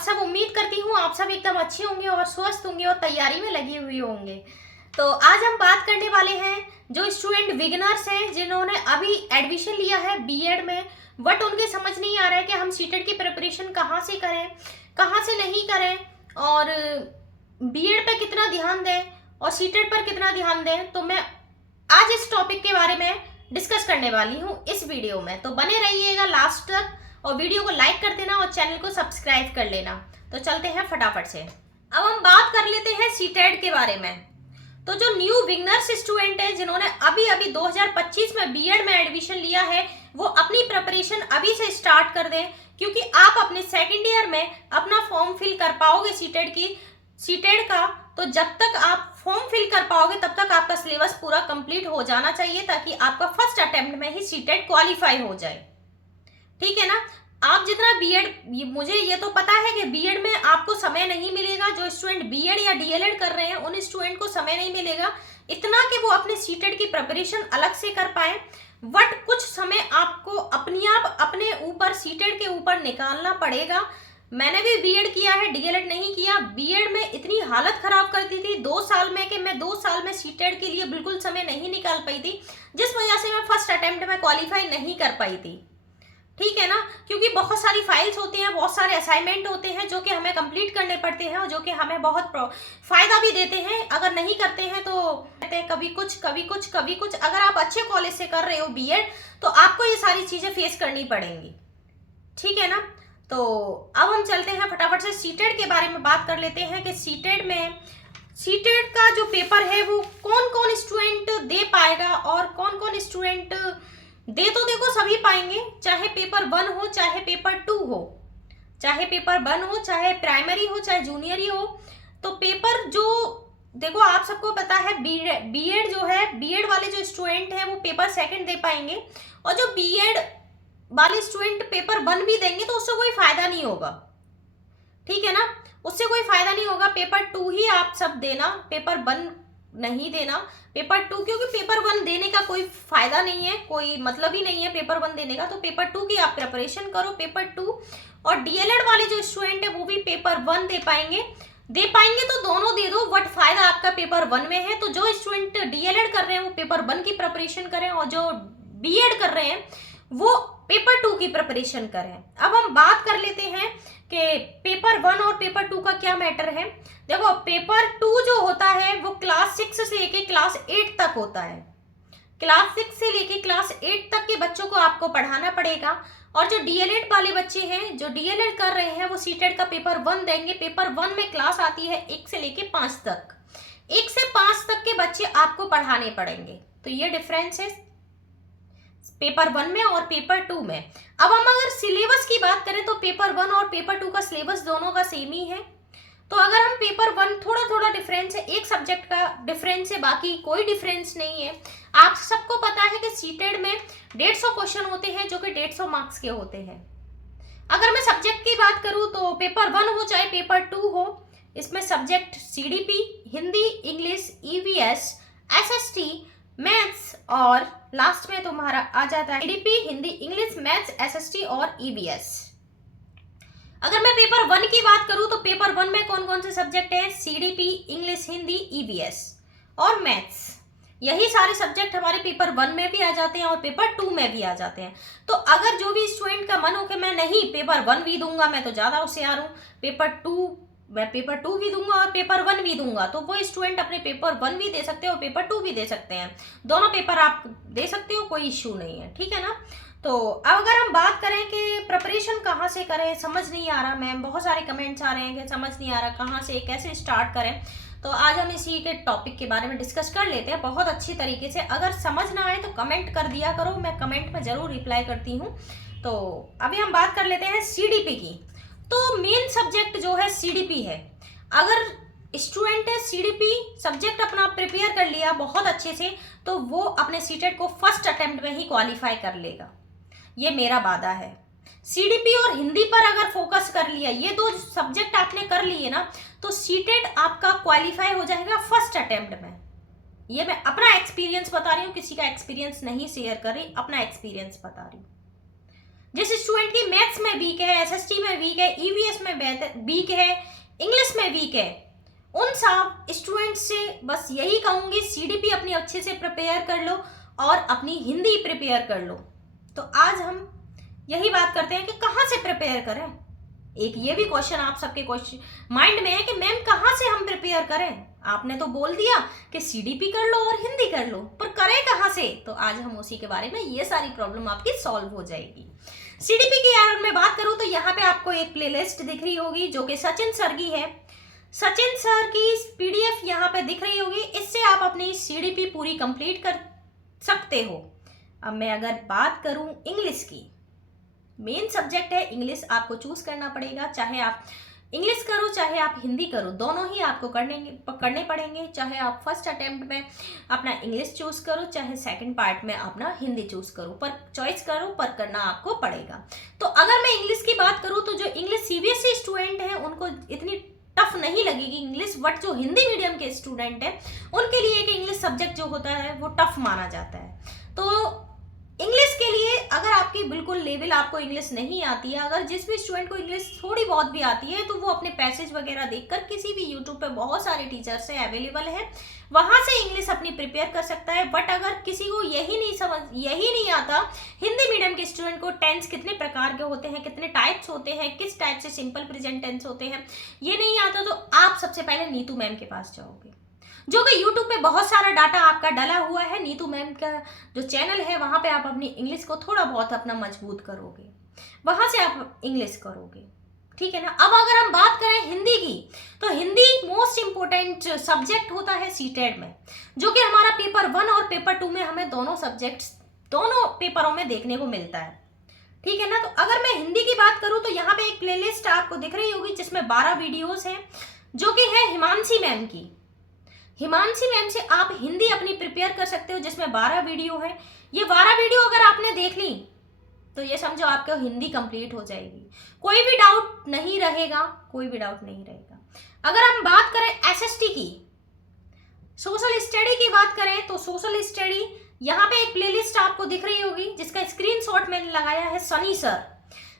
आप सब उम्मीद करती हूँ आप सब एकदम अच्छे होंगे और स्वस्थ होंगे और तैयारी में लगे हुए होंगे। तो आज हम बात करने वाले हैं जो स्टूडेंट बिगिनर्स हैं जिन्होंने अभी एडमिशन लिया है बीएड में, बट उनके समझ नहीं आ रहा है कि हम सीटेट की प्रिपरेशन कहाँ से करें, कहाँ से नहीं करें, और बीएड पे कितना ध्यान दें और सीटेट पर कितना ध्यान दें। तो मैं आज इस टॉपिक के बारे में डिस्कस करने वाली हूँ इस वीडियो में, तो बने रहिएगा लास्ट तक और वीडियो को लाइक कर देना और चैनल को सब्सक्राइब कर लेना। तो चलते हैं फटाफट से। अब हम बात कर लेते हैं सीटेट के बारे में। तो जो न्यू बिगनर्स स्टूडेंट है जिन्होंने अभी 2025 में बीएड में एडमिशन लिया है, वो अपनी प्रिपरेशन अभी से स्टार्ट कर दें, क्योंकि आप अपने सेकेंड ईयर में अपना फॉर्म फिल कर पाओगे सीटेट का। तो जब तक आप फॉर्म फिल कर पाओगे तब तक आपका सिलेबस पूरा कंप्लीट हो जाना चाहिए, ताकि आपका फर्स्ट अटेम्प्ट में ही सीटेट क्वालिफाई हो जाए। ठीक है ना। आप जितना बीएड, मुझे ये तो पता है कि बीएड में आपको समय नहीं मिलेगा, जो स्टूडेंट बीएड या डीएलएड कर रहे हैं उन स्टूडेंट को समय नहीं मिलेगा इतना कि वो अपने सीटेट की प्रिपरेशन अलग से कर पाए, बट कुछ समय आपको अपने ऊपर सीटेट के ऊपर निकालना पड़ेगा। मैंने भी बीएड किया है, डीएलएड नहीं किया। बीएड में इतनी हालत खराब करती थी 2 साल में कि मैं 2 साल में सीटेट के लिए बिल्कुल समय नहीं निकाल पाई थी, जिस वजह से मैं फर्स्ट अटेम्प्ट में क्वालिफाई नहीं कर पाई थी। ठीक है ना, क्योंकि बहुत सारी फाइल्स होती हैं, बहुत सारे असाइनमेंट होते हैं जो कि हमें कंप्लीट करने पड़ते हैं और जो कि हमें बहुत फायदा भी देते हैं। अगर नहीं करते हैं तो कहते हैं कभी कुछ। अगर आप अच्छे कॉलेज से कर रहे हो बीएड तो आपको ये सारी चीजें फेस करनी पड़ेंगी। ठीक है ना। तो अब हम चलते हैं फटाफट से सीटेट के बारे में बात कर लेते हैं कि सीटेट का जो पेपर है वो कौन कौन स्टूडेंट दे पाएगा और कौन कौन स्टूडेंट दे। तो देखो सभी पाएंगे, चाहे पेपर 1 हो चाहे पेपर 2 हो, चाहे पेपर 1 हो चाहे प्राइमरी हो चाहे जूनियर ही हो। तो पेपर जो देखो आप सबको पता है बीएड जो है, बीएड वाले जो स्टूडेंट हैं वो पेपर 2 दे पाएंगे, और जो बीएड वाले स्टूडेंट पेपर 1 भी देंगे तो उससे कोई फायदा नहीं होगा। ठीक है ना, उससे कोई फायदा नहीं होगा। पेपर 2 ही आप सब देना, पेपर 1 नहीं देना। पेपर 2 क्योंकि पेपर 1 देने का कोई फायदा नहीं है, कोई मतलब ही नहीं है पेपर 1 देने का। तो पेपर 2 की आप प्रिपरेशन करो, पेपर 2। और डीएलएड वाले जो स्टूडेंट है वो भी पेपर 1 दे पाएंगे तो दोनों दे दो, बट फायदा आपका पेपर 1 में है। तो जो स्टूडेंट डीएलएड कर रहे हैं वो पेपर 1 की प्रिपरेशन करें, और जो बीएड कर रहे हैं वो पेपर 2 की प्रिपरेशन करें। अब हम बात कर लेते हैं कि पेपर 1 और पेपर 2 का क्या मैटर है। देखो पेपर 2 जो होता है वो क्लास 6 से लेके क्लास 8 तक होता है। क्लास 6 से लेके क्लास 8 तक के बच्चों को आपको पढ़ाना पड़ेगा। और जो डीएलएड वाले बच्चे हैं जो डीएलएड कर रहे हैं वो सीटेट का पेपर 1 देंगे। पेपर 1 में क्लास आती है 1 से लेके 5 तक। 1 से 5 तक के बच्चे आपको पढ़ाने पड़ेंगे। तो ये डिफरेंस है पेपर 1 में और पेपर 2 में। अब हम अगर सिलेबस की बात करें तो पेपर 1 और पेपर 2 का सिलेबस दोनों का सेम ही है। तो अगर हम पेपर 1 थोड़ा डिफरेंस है, एक सब्जेक्ट का डिफरेंस है, बाकी कोई डिफरेंस नहीं है। आप सबको पता है कि सीटेट में 150 क्वेश्चन होते हैं जो कि 150 मार्क्स के होते हैं। अगर मैं सब्जेक्ट की बात करूं तो पेपर 1 हो चाहे पेपर 2 हो, इसमें subject CDP, Hindi, English, EVS, SST, maths और लास्ट में तुम्हारा आ जाता है CDP, Hindi, English, maths, SST और ईवीएस। अगर मैं पेपर 1 की बात करूं तो पेपर 1 में कौन कौन से सब्जेक्ट हैं? सीडीपी, इंग्लिश, हिंदी, ईवीएस और मैथ्स। यही सारे सब्जेक्ट हमारे पेपर 1 में भी आ जाते हैं और पेपर 2 में भी आ जाते हैं। तो अगर जो भी स्टूडेंट का मन हो कि मैं नहीं पेपर 1 भी दूंगा, मैं तो ज्यादा होशियार हूँ, मैं पेपर 2 भी दूंगा और पेपर 1 भी दूंगा, तो वो स्टूडेंट अपने पेपर 1 भी दे सकते हैं और पेपर 2 भी दे सकते हैं। दोनों पेपर आप दे सकते हो, कोई इश्यू नहीं है। ठीक है ना। तो अब अगर हम बात करें कि प्रिपरेशन कहाँ से करें, समझ नहीं आ रहा मैम, बहुत सारे कमेंट्स आ रहे हैं कि समझ नहीं आ रहा कहाँ से कैसे स्टार्ट करें, तो आज हम इसी के टॉपिक के बारे में डिस्कस कर लेते हैं बहुत अच्छी तरीके से। अगर समझ ना आए तो कमेंट कर दिया करो, मैं कमेंट में जरूर रिप्लाई करती हूँ। तो अभी हम बात कर लेते हैं सीडीपी की। तो मेन सब्जेक्ट जो है सीडीपी है। अगर स्टूडेंट है सीडीपी सब्जेक्ट अपना प्रिपेयर कर लिया बहुत अच्छे से, तो वो अपने सीटेट को फर्स्ट अटेम्प्ट में ही क्वालिफाई कर लेगा, ये मेरा वादा है। सीडीपी और हिंदी पर अगर फोकस कर लिया, ये 2 सब्जेक्ट आपने कर लिए ना, तो सीटेट आपका क्वालिफाई हो जाएगा फर्स्ट अटेम्प्ट में। ये मैं अपना एक्सपीरियंस बता रही हूँ, किसी का एक्सपीरियंस नहीं शेयर कर रही, अपना एक्सपीरियंस बता रही हूँ। जिस स्टूडेंट की मैथ्स में वीक है, एसएसटी में वीक है, ईवीएस में वीक है, इंग्लिश में वीक है, उन सब स्टूडेंट्स से बस यही कहूंगी, सीडीपी अपनी अच्छे से प्रिपेयर कर लो और अपनी हिंदी प्रिपेयर कर लो। तो आज हम यही बात करते हैं कि कहाँ से प्रिपेयर करें। एक ये भी क्वेश्चन आप सबके क्वेश्चन माइंड में है कि मैम कहाँ से हम प्रिपेयर करें। आपने तो बोल दिया कि सीडीपी कर लो और हिंदी कर लो, पर करें कहाँ से। तो आज हम उसी के बारे में, ये सारी प्रॉब्लम आपकी सॉल्व हो जाएगी। सीडीपी की अगर मैं बात करूं तो यहाँ पे आपको एक प्लेलिस्ट दिख रही होगी जो कि सचिन सर की है। सचिन सर की पीडीएफ यहाँ पे दिख रही होगी, इससे आप अपनी सीडीपी पूरी कंप्लीट कर सकते हो। अब मैं अगर बात करूं इंग्लिश की, मेन सब्जेक्ट है इंग्लिश, आपको चूज करना पड़ेगा। चाहे आप इंग्लिश करो चाहे आप हिंदी करो, दोनों ही आपको करने पड़ेंगे। चाहे आप फर्स्ट अटेम्प्ट में अपना इंग्लिश चूज करो, चाहे सेकंड पार्ट में अपना हिंदी चूज करो, पर चॉइस करो, पर करना आपको पड़ेगा। तो अगर मैं इंग्लिश की बात करूं तो जो इंग्लिश सीबीएसई स्टूडेंट है उनको इतनी टफ नहीं लगेगी इंग्लिश, बट जो हिंदी मीडियम के स्टूडेंट है उनके लिए एक इंग्लिश सब्जेक्ट जो होता है वो टफ माना जाता है। तो इंग्लिश के लिए अगर आपकी बिल्कुल लेवल आपको इंग्लिश नहीं आती है, अगर जिस भी स्टूडेंट को इंग्लिश थोड़ी बहुत भी आती है, तो वो अपने पैसेज वगैरह देखकर किसी भी यूट्यूब पे बहुत सारे टीचर्स से अवेलेबल है, वहां से इंग्लिश अपनी प्रिपेयर कर सकता है। बट अगर किसी को यही नहीं आता, हिंदी मीडियम के स्टूडेंट को टेंस कितने प्रकार के होते हैं, कितने टाइप्स होते हैं, किस टाइप से सिंपल प्रेजेंट टेंस होते हैं, ये नहीं आता, तो आप सबसे पहले नीतू मैम के पास जाओगे, जो कि यूट्यूब पे बहुत सारा डाटा आपका डला हुआ है। नीतू मैम का जो चैनल है वहां पे आप अपनी इंग्लिश को थोड़ा बहुत अपना मजबूत करोगे, वहां से आप इंग्लिश करोगे, ठीक है ना। अब अगर हम बात करें हिंदी की, तो हिंदी मोस्ट इंपोर्टेंट सब्जेक्ट होता है सीटेट में, जो कि हमारा पेपर 1 और पेपर 2 में हमें दोनों सब्जेक्ट्स दोनों पेपरों में देखने को मिलता है, ठीक है ना। तो अगर मैं हिंदी की बात करूं तो यहाँ पे एक प्लेलिस्ट आपको दिख रही होगी जिसमें 12 वीडियोज हैं, जो कि है हिमांशी मैम की। हिमांशी मैम से आप हिंदी अपनी प्रिपेयर कर सकते हो, जिसमें 12 वीडियो है। ये 12 वीडियो अगर आपने देख ली तो ये समझो आपको हिंदी कंप्लीट हो जाएगी, कोई भी डाउट नहीं रहेगा, कोई भी डाउट नहीं रहेगा। अगर हम बात करें एसएसटी की, सोशल स्टडी की बात करें तो सोशल स्टडी यहाँ पे एक प्लेलिस्ट आपको दिख रही होगी जिसका स्क्रीनशॉट मैंने लगाया है सनी सर।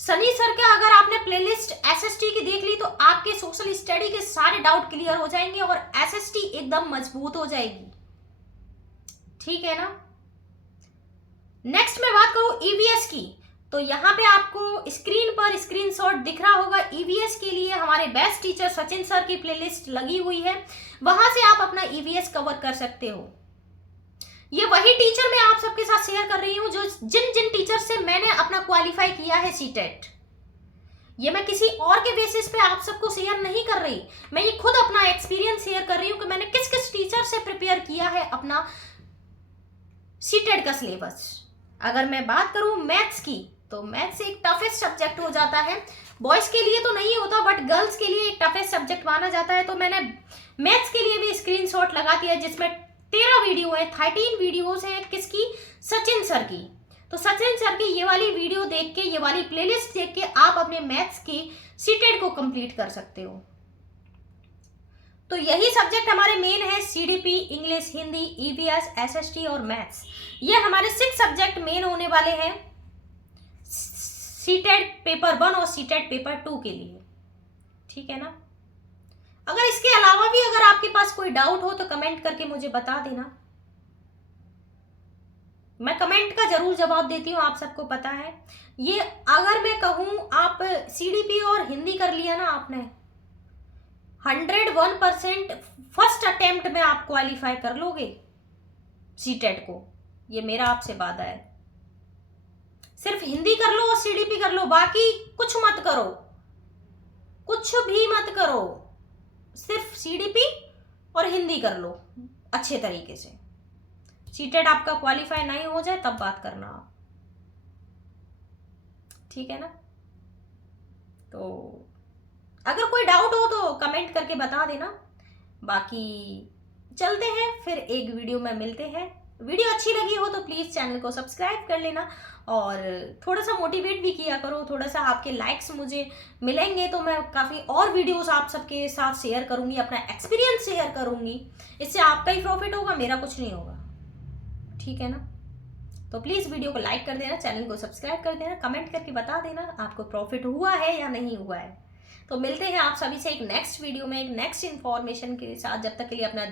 सनी सर का अगर आपने प्लेलिस्ट एसएसटी की देख ली तो आपके सोशल स्टडी के सारे डाउट क्लियर हो जाएंगे और एसएसटी एकदम मजबूत हो जाएगी, ठीक है ना। नेक्स्ट मैं बात करूं ईवीएस की, तो यहाँ पे आपको स्क्रीन पर स्क्रीनशॉट दिख रहा होगा। ईवीएस के लिए हमारे बेस्ट टीचर सचिन सर की प्लेलिस्ट लगी हुई है, वहां से आप अपना ईवीएस कवर कर सकते हो। ये वही टीचर मैं आप सबके साथ शेयर कर रही हूँ जो जिन टीचर से मैंने अपना क्वालिफाई किया है सीटेट। ये मैं किसी और के बेसिस पे आप सबको शेयर नहीं कर रही, मैं ये खुद अपना एक्सपीरियंस शेयर कर रही हूँ कि मैंने किस किस टीचर से प्रिपेयर किया है अपना सीटेट का सिलेबस। अगर मैं बात करूँ मैथ्स की, तो मैथ्स एक टफेस्ट सब्जेक्ट हो जाता है, बॉयज के लिए तो नहीं होता बट गर्ल्स के लिए एक टफेस्ट सब्जेक्ट माना जाता है। तो मैंने मैथ्स के लिए भी स्क्रीनशॉट लगा दिया जिसमें 13 वीडियो है, 13 वीडियोस है किसकी, सचिन सर की। तो सचिन सर की ये वाली वीडियो देख के, ये वाली प्लेलिस्ट देख के आप अपने मैथ्स की सीटेट को कंप्लीट कर सकते हो। तो यही सब्जेक्ट हमारे मेन है, CDP, English, Hindi, EVS, SST और मैथ्स। ये हमारे 6 सब्जेक्ट मेन होने वाले हैं सीटेट पेपर 1 और सीटेट पेपर 2 के लिए, ठीक है ना। अगर इसके अलावा भी अगर आपके पास कोई डाउट हो तो कमेंट करके मुझे बता देना, मैं कमेंट का जरूर जवाब देती हूँ, आप सबको पता है। ये अगर मैं कहूँ आप सीडीपी और हिंदी कर लिया ना आपने, 101% फर्स्ट अटेम्प्ट में आप क्वालिफाई कर लोगे सीटेट को, ये मेरा आपसे वादा है। सिर्फ हिंदी कर लो और सीडीपी कर लो, बाकी कुछ मत करो, कुछ भी मत करो, सिर्फ सीडीपी और हिंदी कर लो अच्छे तरीके से। सीटेट आपका क्वालिफाई नहीं हो जाए तब बात करना आप, ठीक है ना। तो अगर कोई डाउट हो तो कमेंट करके बता देना, बाकी चलते हैं फिर एक वीडियो में मिलते हैं। वीडियो अच्छी लगी हो तो प्लीज़ चैनल को सब्सक्राइब कर लेना और थोड़ा सा मोटिवेट भी किया करो, थोड़ा सा आपके लाइक्स मुझे मिलेंगे तो मैं काफ़ी और वीडियोस आप सबके साथ शेयर करूंगी, अपना एक्सपीरियंस शेयर करूंगी, इससे आपका ही प्रॉफिट होगा, मेरा कुछ नहीं होगा, ठीक है ना। तो प्लीज़ वीडियो को लाइक कर देना, चैनल को सब्सक्राइब कर देना, कमेंट करके बता देना आपको प्रॉफिट हुआ है या नहीं हुआ है। तो मिलते हैं आप सभी से एक नेक्स्ट वीडियो में एक नेक्स्ट इन्फॉर्मेशन के साथ। जब तक के लिए अपना